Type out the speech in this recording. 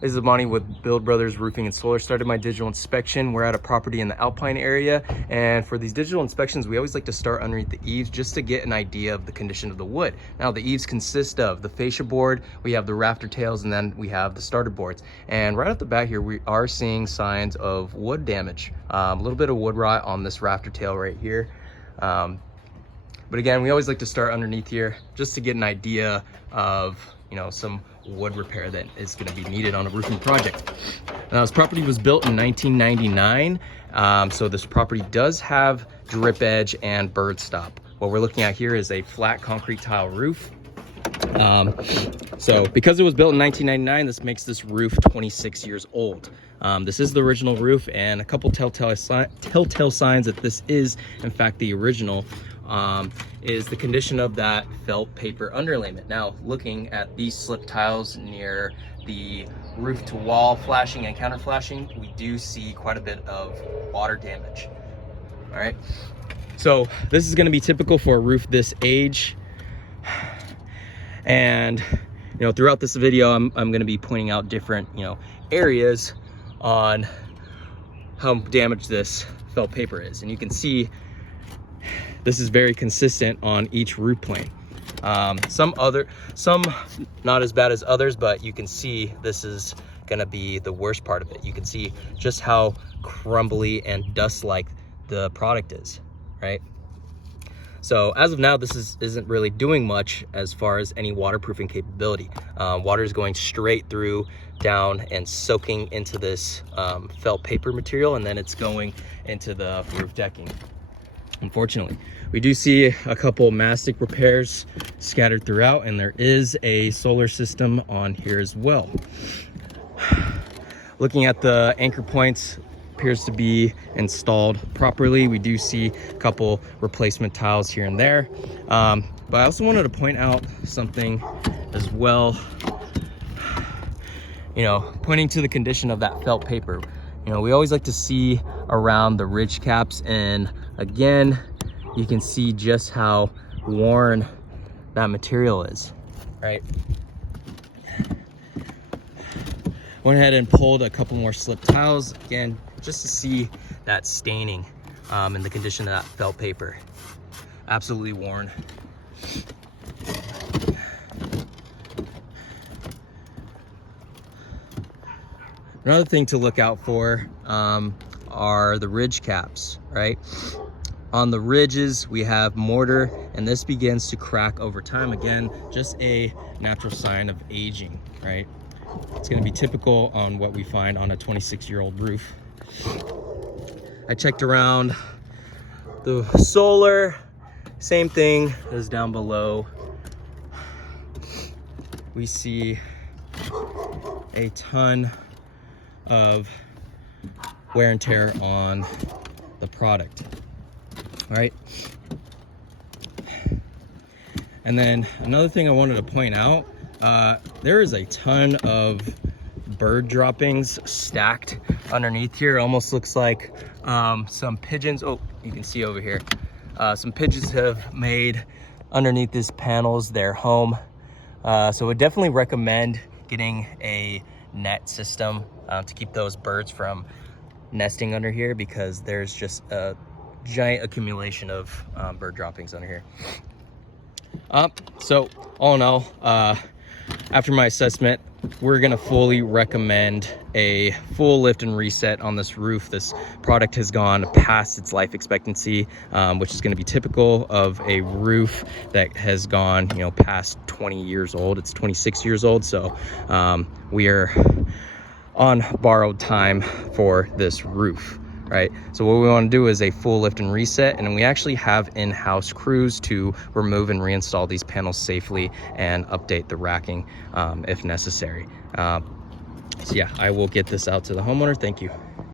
This is Monty with Build Brothers Roofing and Solar. Started my digital inspection. We're at a property in the Alpine area, and for these digital inspections, we always like to start underneath the eaves just to get an idea of the condition of the wood. Now, the eaves consist of the fascia board, we have the rafter tails, and then we have the starter boards. And right off the bat here, we are seeing signs of wood damage. A little bit of wood rot on this rafter tail right here. But again, we always like to start underneath here just to get an idea of, some wood repair that is going to be needed on a roofing project. Now, this property was built in 1999, so this property does have drip edge and bird stop. What we're looking at here is a flat concrete tile roof. So because it was built in 1999, this makes this roof 26 years old. This is the original roof, and a couple telltale signs that this is in fact the original is the condition of that felt paper underlayment. Now, looking at these slip tiles near the roof to wall flashing and counter flashing, we do see quite a bit of water damage. All right, so this is going to be typical for a roof this age. And throughout this video, I'm going to be pointing out different areas on how damaged this felt paper is, and you can see this is very consistent on each roof plane. Some not as bad as others, but you can see this is going to be the worst part of it. You can see just how crumbly and dust-like the product is, right? So as of now, this isn't really doing much as far as any waterproofing capability. Water is going straight through, down, and soaking into this felt paper material, and then it's going into the roof decking. Unfortunately, we do see a couple mastic repairs scattered throughout, and there is a solar system on here as well. Looking at the anchor points, appears to be installed properly. We do see a couple replacement tiles here and there, but I also wanted to point out something as well, pointing to the condition of that felt paper. We always like to see around the ridge caps, and again, you can see just how worn that material is, right? Went ahead and pulled a couple more slip tiles, again, just to see that staining and the condition of that felt paper. Absolutely worn. Another thing to look out for are the ridge caps, right? On the ridges, we have mortar, and this begins to crack over time. Again, just a natural sign of aging, right? It's going to be typical on what we find on a 26-year-old roof. I checked around the solar, same thing as down below. We see a ton of wear and tear on the product. All right. And then another thing I wanted to point out, there is a ton of bird droppings stacked underneath here. Almost looks like some pigeons. Oh, you can see over here. Some pigeons have made underneath these panels their home. So I would definitely recommend getting a net system to keep those birds from nesting under here, because there's just a giant accumulation of bird droppings under here. So all in all, after my assessment, we're gonna fully recommend a full lift and reset on this roof. This product has gone past its life expectancy, which is gonna be typical of a roof that has gone past 20 years old. It's 26 years old, so we are on borrowed time for this roof, right? So what we want to do is a full lift and reset, and we actually have in-house crews to remove and reinstall these panels safely and update the racking if necessary. So yeah, I will get this out to the homeowner. Thank you.